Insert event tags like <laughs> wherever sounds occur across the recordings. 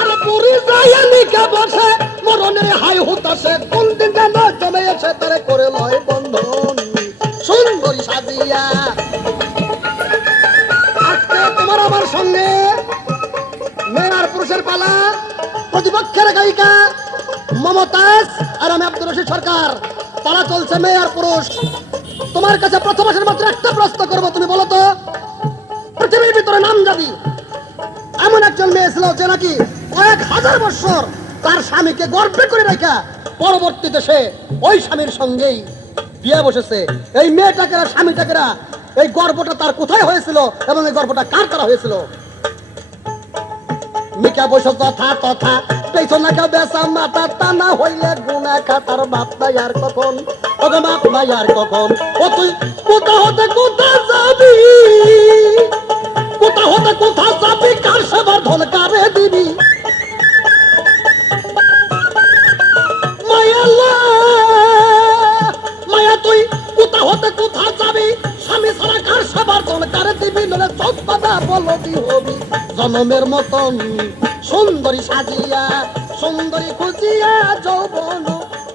আরে তারে আজকে তোমার আমার সঙ্গে মেয়ার পুরুষের পালা, প্রতিপক্ষের গায়িকা মমতাজ আর আমি সরকার। পালা চলছে মেয়ার পুরুষ। তোমার কাছে প্রথম আসার মাত্র একটা প্রশ্ন করব, তুমি বলো তো? ছিল যে নাকি কয়েক হাজার বছর তার স্বামীকে গর্বে করে রেখা পরবর্তীতে সে ওই স্বামীর সঙ্গেই বিয়ে বসেছে। এই মেয়েটাকেরা স্বামীটাকেরা এই গর্বটা তার কোথায় হয়েছিল এবং এই গর্বটা কার দ্বারা হয়েছিল? মিকা বসে তথা তথা, পেছনে কেউ বেসা মাথা তা হইলে গুনা খাতার বাপ নাই আর কখন? ওকে বাপ নাই আর কখন? ও তুই কোথা হতে কোথা যাবি? কোথা হতে কোথা যাবি? কার সেবার ধন কারে দিবি? মায়া তুই কোথা হতে কোথা যাবি? স্বামী ছাড়া কার সেবার ধন দিবি? নলে চোখ পাতা বলদি হবি। জনমের মতন সুন্দরী সাজিয়া, সুন্দরী খুঁজিয়া যৌবন।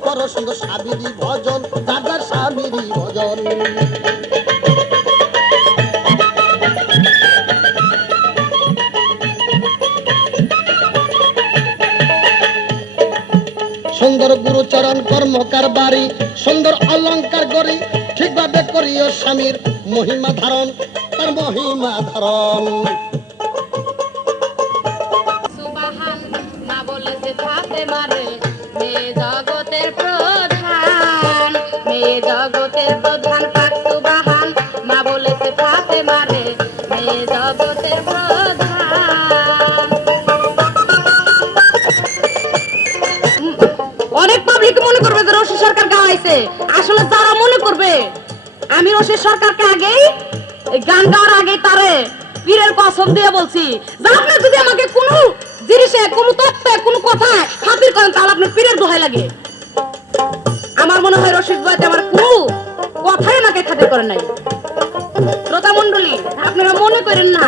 কর সুন্দর স্বামীরি ভজন দাদার স্বামীরি ভজন। সুন্দর গুরুচরণ কর্মকার বাড়ি, সুন্দর অলঙ্কার গড়ি, ঠিকভাবে করিও স্বামীর মহিমা ধারণ, তার মহিমা ধারণ। জগতের প্রধান, মেয়ে জগতের প্রধান গাওয়াইছে আসলে যারা মনে করবে আমি রশি সরকারকে আগেই গান গাওয়ার আগে তারে পীরের কসম দিয়ে বলছি, যে আপনি যদি আমাকে কোনো জিনিসে, কোনো তত্ত্বে, কোনো কথায় খাতির করেন, তাহলে আপনার পীরের দোহাই লাগে। আমার মনে হয় রশিদ বয়তে আমার কোনো কথাই আমাকে খাতির করেন নাই। শ্রোতা মন্ডলী আপনারা মনে করেন না,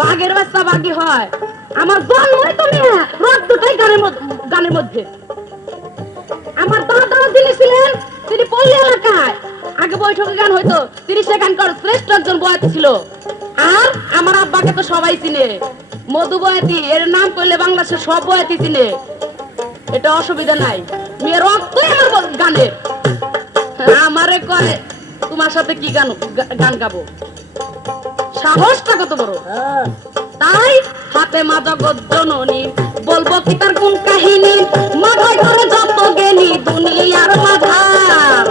বাঘের বাচ্চা বাঘই হয়। আমার জন্মই তো রক্তটাই গানের গানের মধ্যে। দাদা ছিলেন তিনি পল্লী এলাকায়। আগে বৈঠকে গান হয়তো তিনি সেখানকার শ্রেষ্ঠ একজন বয়াতি ছিল। আর আমার আব্বাকে তো সবাই চিনে। মধু বয়াতি, এর নাম করলে বাংলাদেশের সব বয়াতি চিনে। এটা অসুবিধা নাই। মেয়ের রক্তই আমার গানের আমারে কয়, তোমার সাথে কি গান গান গাবো? সাহসটা কত বড়? হ্যাঁ। তাই হাতে মা জগৎ জননী বলব কি তার কোন কাহিনী? মাথায় করে যত জ্ঞানী দুনিয়ার মাধার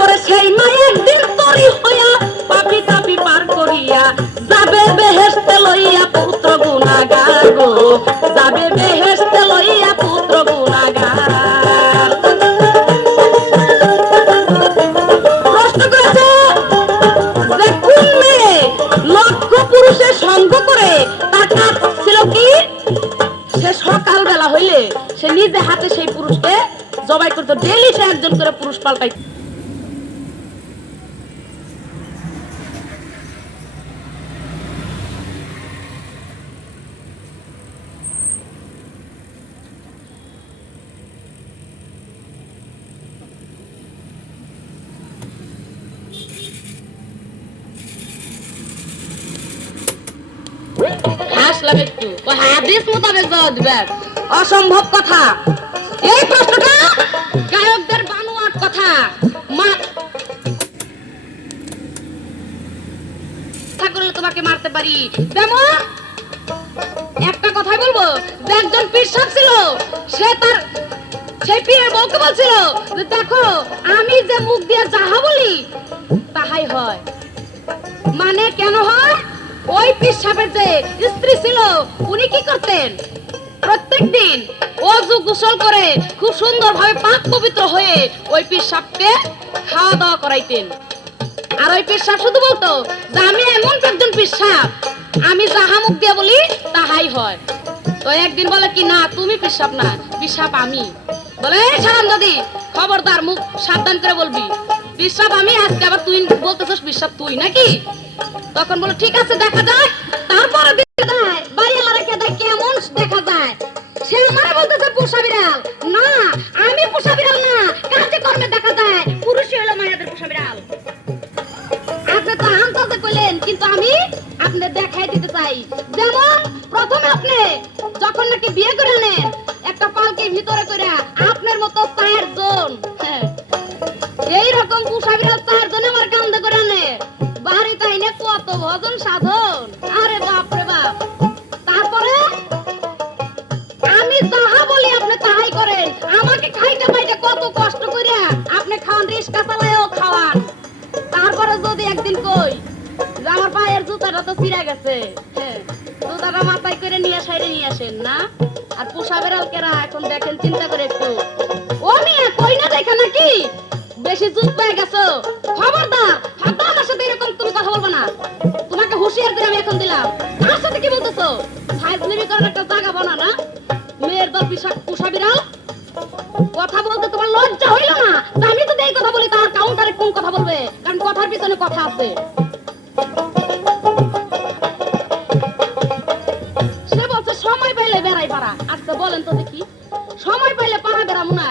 ওরে সেই মা একদিন তরি হইয়া, পাপি তাপি পার করিয়া, যাবে বেহেশতে লইয়া পুত্র গুণাগার গো। যাবে বেহেশতে লইয়া জবাই করতো ডেলি সে একজন করে পুরুষ পাল্টাই। হাসলাম একটু। ও হাদিস মোতাবেক জবাব দিবেন অসম্ভব কথা। এই বানোয়াট কথা করলে তোমাকে মারতে পারি। একটা কথাই বলব একজন পীর ছিল, সে তার সেই পীরের বউকে বলছিল দেখো, আমি যে মুখ দিয়ে যাহা বলি, তাহাই হয়। মানে কেন হয়? ওই পীর যে স্ত্রী ছিল, উনি কি করতেন? প্রত্যেকদিন অজু গোসল করে খুব সুন্দরভাবে পাক পবিত্র হয়ে ওই পীর সাহেবকে খাওয়া দাওয়া করাইতেন। আর ওই সাহেব শুধু বলতো, যে আমি এমন একজন সাহেব আমি যাহা মুখ দিয়ে বলি তাহাই হয়। তো একদিন বলে কি, না, তুমি সাহেব না সাহেব আমি। বলে, এই সারান দাদি, খবরদার মুখ সাবধান করে বলবি। বিশ্বাস আমি, আজকে আবার তুই বলতেছিস বিশ্বাস তুই নাকি? তখন বলো, ঠিক আছে, দেখা যায় তারপরে কর্মে দেখা যায়। পুরুষই হলো মায়াদের পোষা বিড়াল। আপনি তো আন্দাজে কইলেন কিন্তু আমি আপনি দেখাই দিতে চাই। যেমন প্রথমে আপনি যখন নাকি বিয়ে করে আনেন, একটা পালকির ভিতরে করে আপনার মতো চারজন হ্যাঁ। এই রকম পুষা বিড়াল চারজন আমার কান্দে করে আনে। বাড়ি তাই না কত ভজন সাধন। আসেন না। আর পোষা বেড়াল কেরা এখন দেখেন, চিন্তা করে একটু। ও মিয়া, কই না দেখে নাকি? বেশি জুত পেয়ে গেছো। খবরদার খবরদার আমার সাথে, এরকম তুমি কথা বলবে না। তোমাকে হুঁশিয়ার করে আমি এখন দিলাম। তার সাথে কি বলতেছো? ফাইজলিমি করার একটা জায়গা বানা না। মেয়ের দল পোষা বিড়াল কথা বলতে তোমার লজ্জা হইল না। আমি তো এই কথা বলি, তার কাউন্টারে কোন কথা বলবে? কারণ কথার পিছনে কথা আছে। আচ্ছা বলেন তো দেখি। সময় পাইলে পাড়া বেড়াবো না।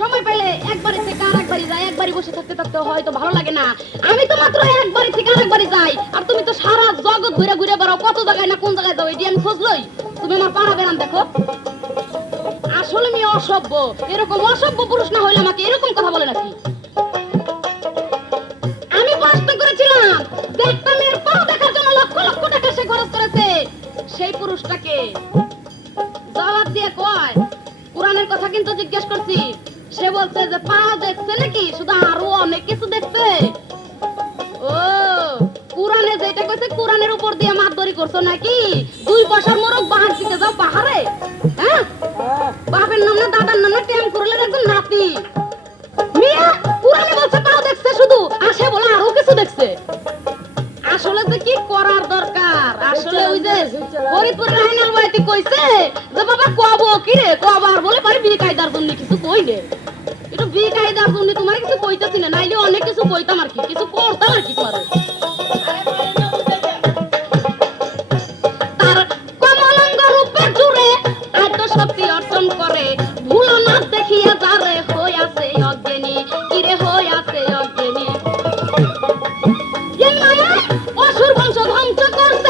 সময় পাইলে একবারে থেকে আর একবারই যাই একবারই বসে থাকতে থাকতে হয়তো ভালো লাগে না। আমি তো মাত্র একবারই থেকে আর একবারই যাই। আর তুমি তো সারা জগৎ ঘুরে ঘুরে বেড়াও, কত জায়গায় না কোন জায়গায় যাও, এটি আমি খোঁজ লই তুমি আমার পাড়া বেড়ান দেখো। আসলে আমি অসভ্য। এরকম অসভ্য পুরুষ না হইলে আমাকে এরকম কথা বলে নাকি? আমি প্রশ্ন করেছিলাম, দেখতাম মেয়ের পা দেখার জন্য লক্ষ লক্ষ টাকা সে খরচ করেছে। সেই পুরুষটাকে কিন্তু জিজ্ঞেস করছি সে বলছে যে পা দেখছে নাকি? শুধু আরও অনেক কিছু দেখছে। ও কোরআনে যেটা কইছে কোরআনের উপর দিয়ে মাতবরি করছ নাকি? দুই পয়সার মোরক বাহার দিতে যাও পাহাড়ে হ্যাঁ। বাপের নাম না দাদার নাম না টেম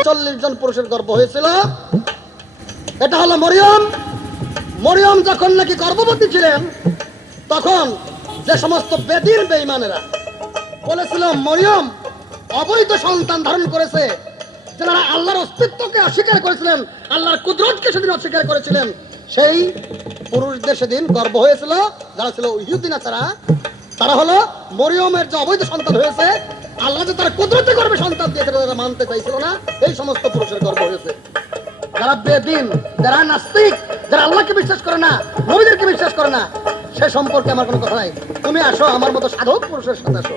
চল্লিশ জন পুরুষের গর্ভ হয়েছিল। এটা হলো মরিয়ম। মরিয়ম যখন নাকি গর্ভবতী ছিলেন, তখন যে সমস্ত বেদির বেইমানেরা বলেছিল মরিয়ম, অবৈধ সন্তান ধারণ করেছে, যারা আল্লাহর অস্তিত্বকে অস্বীকার করেছিলেন, আল্লাহর কুদরতকে সেদিন অস্বীকার করেছিলেন। সেই পুরুষদের সেদিন গর্ব হয়েছিল, যারা ছিল ইহুদিনা ছাড়া তারা হলো মরিয়মের যে অবৈধ সন্তান হয়েছে, আল্লাহ যে তার কুদরতে গর্বে সন্তান দিয়েছে, তারা মানতে চাইছিল না, এই সমস্ত পুরুষের গর্ব হয়েছে। যারা বেদিন, যারা নাস্তিক, যারা আল্লাহকে বিশ্বাস করে না, নবীদেরকে বিশ্বাস করে না, সে সম্পর্কে আমার কোনো কথা নাই। তুমি আসো, আমার মতো সাধক পুরুষের সাথে আসো।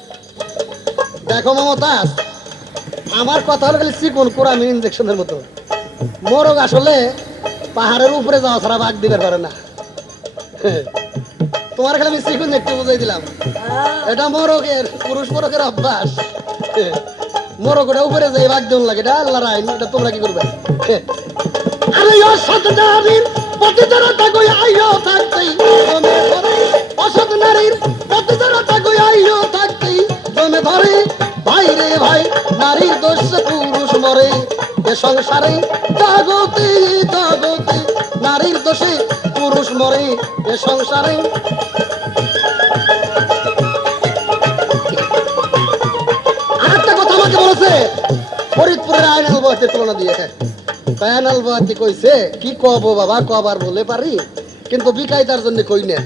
দেখো মমতাজ আমার কথা হলো খালি চিকন কোরআন ইনজেকশনের মতো। মোরগ আসলে পাহাড়ের উপরে যাওয়া ছাড়া বাঘ দিতে পারে না। তোমার খালি আমি চিকুন একটু বুঝাই দিলাম। এটা মোরগের, পুরুষ মোরগের অভ্যাস। মোরগ ওটা উপরে যাই বাঘ দেন লাগে, এটা আল্লাহর আইন, এটা তোমরা কি করবে? আরে অসৎ নারীর পতিতারতা গই আইও থাকতেই। অসৎ নারীর পতিতারতা গই আইও থাকতেই জমে ধরে, ভাই রে ভাই নারীর দোষে, পুরুষ মরে। এ সংসারে জগতে জগতে নারীর দোষে পুরুষ মরে। এ সংসারে কিন্তু বিকাইতার জন্য কই না?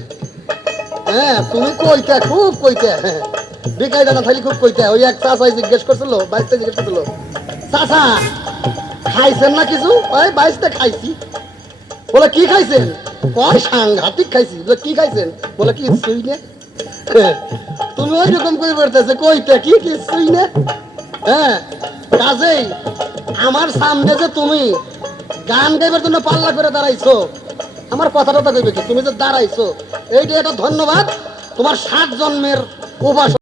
হ্যাঁ তুমি কইতে, খুব কইতে। হ্যাঁ থালি খুব কইতে ওই এক চাচাই জিজ্ঞেস করছিল, বাইশটা জিজ্ঞেস করছিল, চাচা, খাইছেন না কিছু? ওই বাইশটা খাইছি। বলে, কি খাইছেন? কয়, সাংঘাতিক খাইছি। বলে, কি খাইছেন? বলে, কি না? <laughs> তুমি ওই রকম করে বেড়তেছে কইতে, কি কিছুই না? হ্যাঁ কাজেই আমার সামনে যে তুমি গান গাইবার জন্য পাল্লা করে দাঁড়াইছো, আমার কথাটা কইবে কি? তুমি যে দাঁড়াইছো, এইটা একটা ধন্যবাদ। তোমার সাত জন্মের উপাস